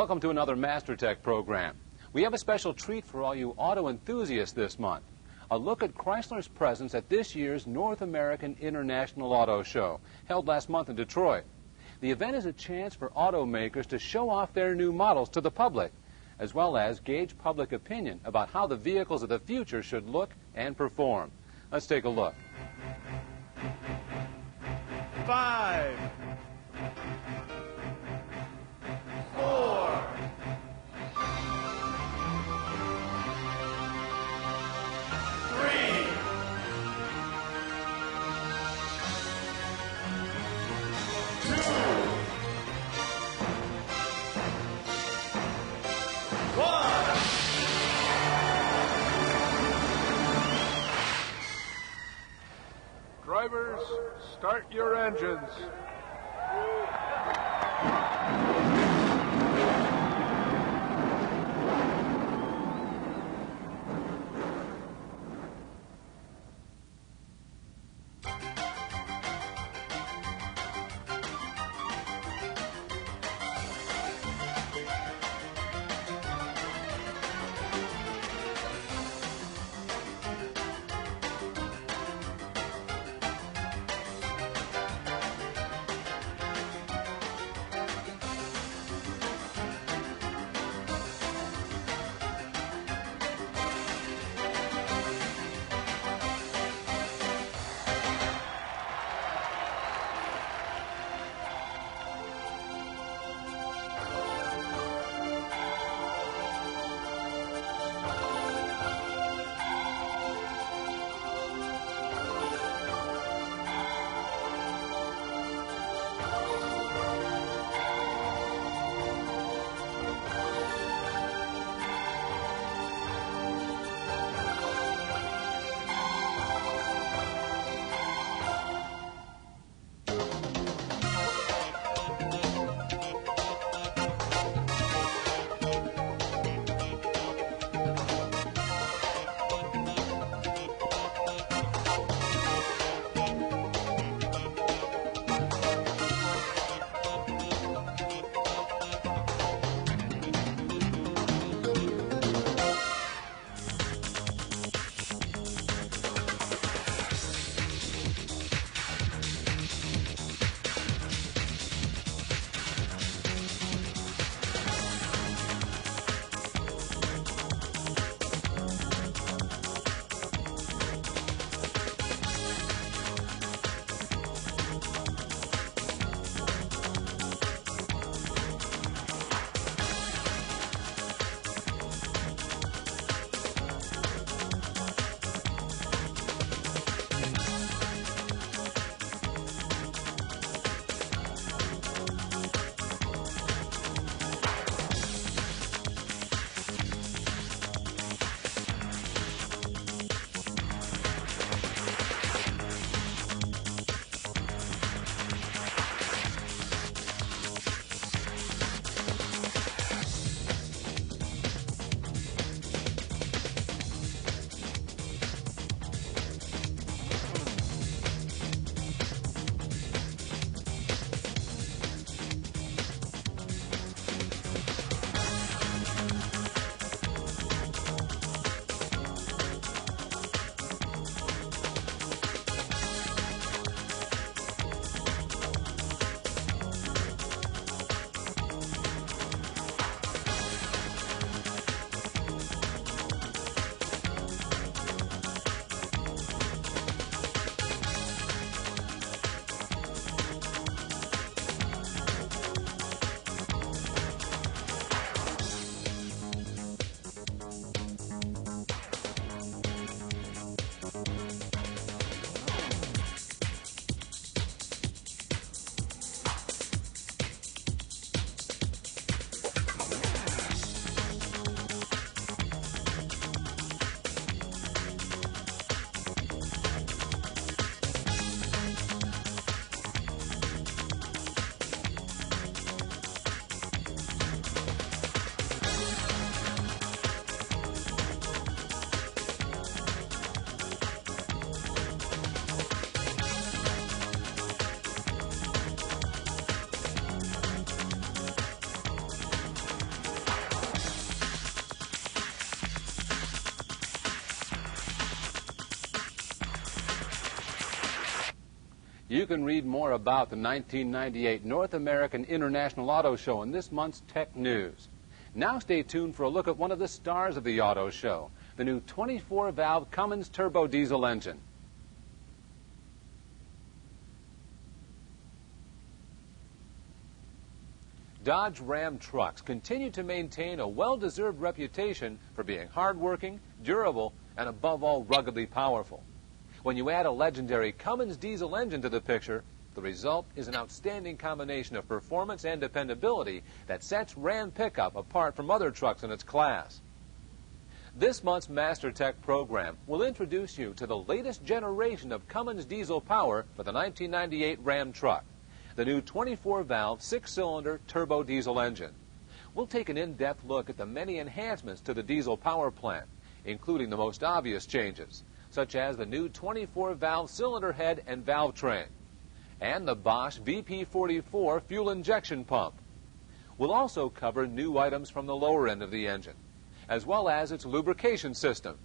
Welcome to another Mastertech program. We have a special treat for all you auto enthusiasts this month. A look at Chrysler's presence at this year's North American International Auto Show, held last month in Detroit. The event is a chance for automakers to show off their new models to the public, as well as gauge public opinion about how the vehicles of the future should look and perform. Let's take a look. 5, 4, 3, 2, 1. Drivers, start your engines. You can read more about the 1998 North American International Auto Show in this month's Tech News. Now stay tuned for a look at one of the stars of the auto show, the new 24-valve Cummins turbo diesel engine. Dodge Ram trucks continue to maintain a well-deserved reputation for being hardworking, durable, and above all ruggedly powerful. When you add a legendary Cummins diesel engine to the picture, the result is an outstanding combination of performance and dependability that sets Ram pickup apart from other trucks in its class. This month's Mastertech program will introduce you to the latest generation of Cummins diesel power for the 1998 Ram truck, the new 24-valve, 6-cylinder turbo diesel engine. We'll take an in-depth look at the many enhancements to the diesel power plant, including the most obvious changes, such as the new 24-valve cylinder head and valve train, and the Bosch VP44 fuel injection pump. We'll also cover new items from the lower end of the engine, as well as its lubrication system.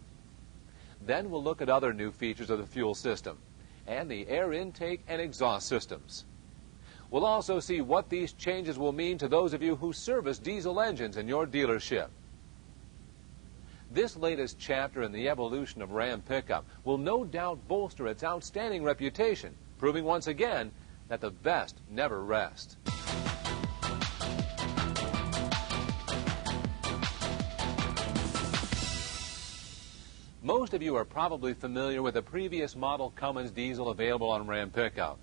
Then we'll look at other new features of the fuel system, and the air intake and exhaust systems. We'll also see what these changes will mean to those of you who service diesel engines in your dealership. This latest chapter in the evolution of Ram pickup will no doubt bolster its outstanding reputation, proving once again that the best never rest. Most of you are probably familiar with the previous model Cummins diesel available on Ram pickup.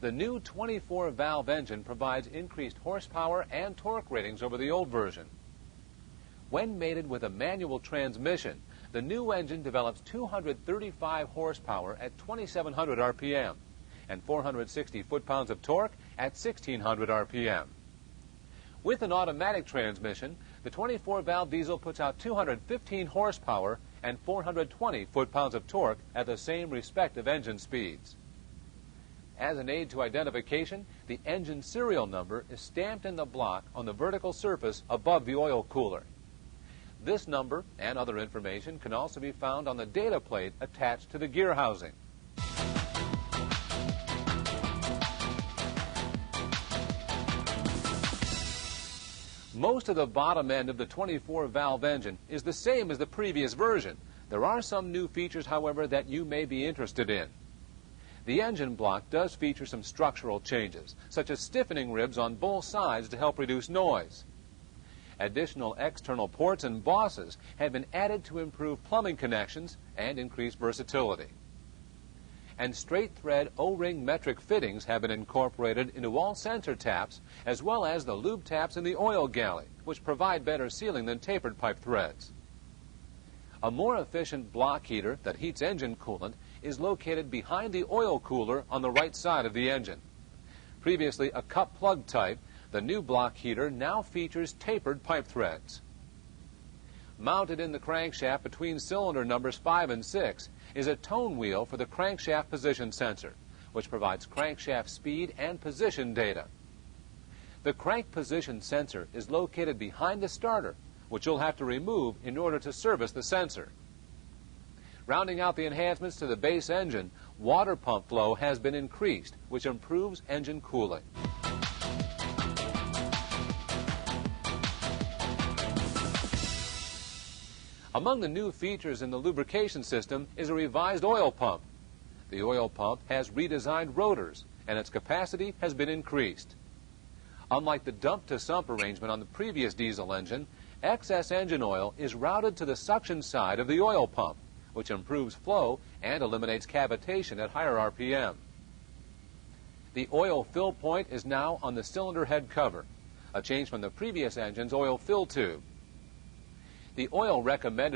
The new 24-valve engine provides increased horsepower and torque ratings over the old version. When mated with a manual transmission, the new engine develops 235 horsepower at 2,700 RPM and 460 foot-pounds of torque at 1,600 RPM. With an automatic transmission, the 24-valve diesel puts out 215 horsepower and 420 foot-pounds of torque at the same respective engine speeds. As an aid to identification, the engine serial number is stamped in the block on the vertical surface above the oil cooler. This number and other information can also be found on the data plate attached to the gear housing. Most of the bottom end of the 24-valve engine is the same as the previous version. There are some new features, however, that you may be interested in. The engine block does feature some structural changes, such as stiffening ribs on both sides to help reduce noise. Additional external ports and bosses have been added to improve plumbing connections and increase versatility. And straight thread O-ring metric fittings have been incorporated into all sensor taps, as well as the lube taps in the oil galley, which provide better sealing than tapered pipe threads. A more efficient block heater that heats engine coolant is located behind the oil cooler on the right side of the engine. Previously a cup plug type, the new block heater now features tapered pipe threads. Mounted in the crankshaft between cylinder numbers 5 and 6 is a tone wheel for the crankshaft position sensor, which provides crankshaft speed and position data. The crank position sensor is located behind the starter, which you'll have to remove in order to service the sensor. Rounding out the enhancements to the base engine, water pump flow has been increased, which improves engine cooling. Among the new features in the lubrication system is a revised oil pump. The oil pump has redesigned rotors, and its capacity has been increased. Unlike the dump-to-sump arrangement on the previous diesel engine, excess engine oil is routed to the suction side of the oil pump, which improves flow and eliminates cavitation at higher RPM. The oil fill point is now on the cylinder head cover, a change from the previous engine's oil fill tube. The oil recommended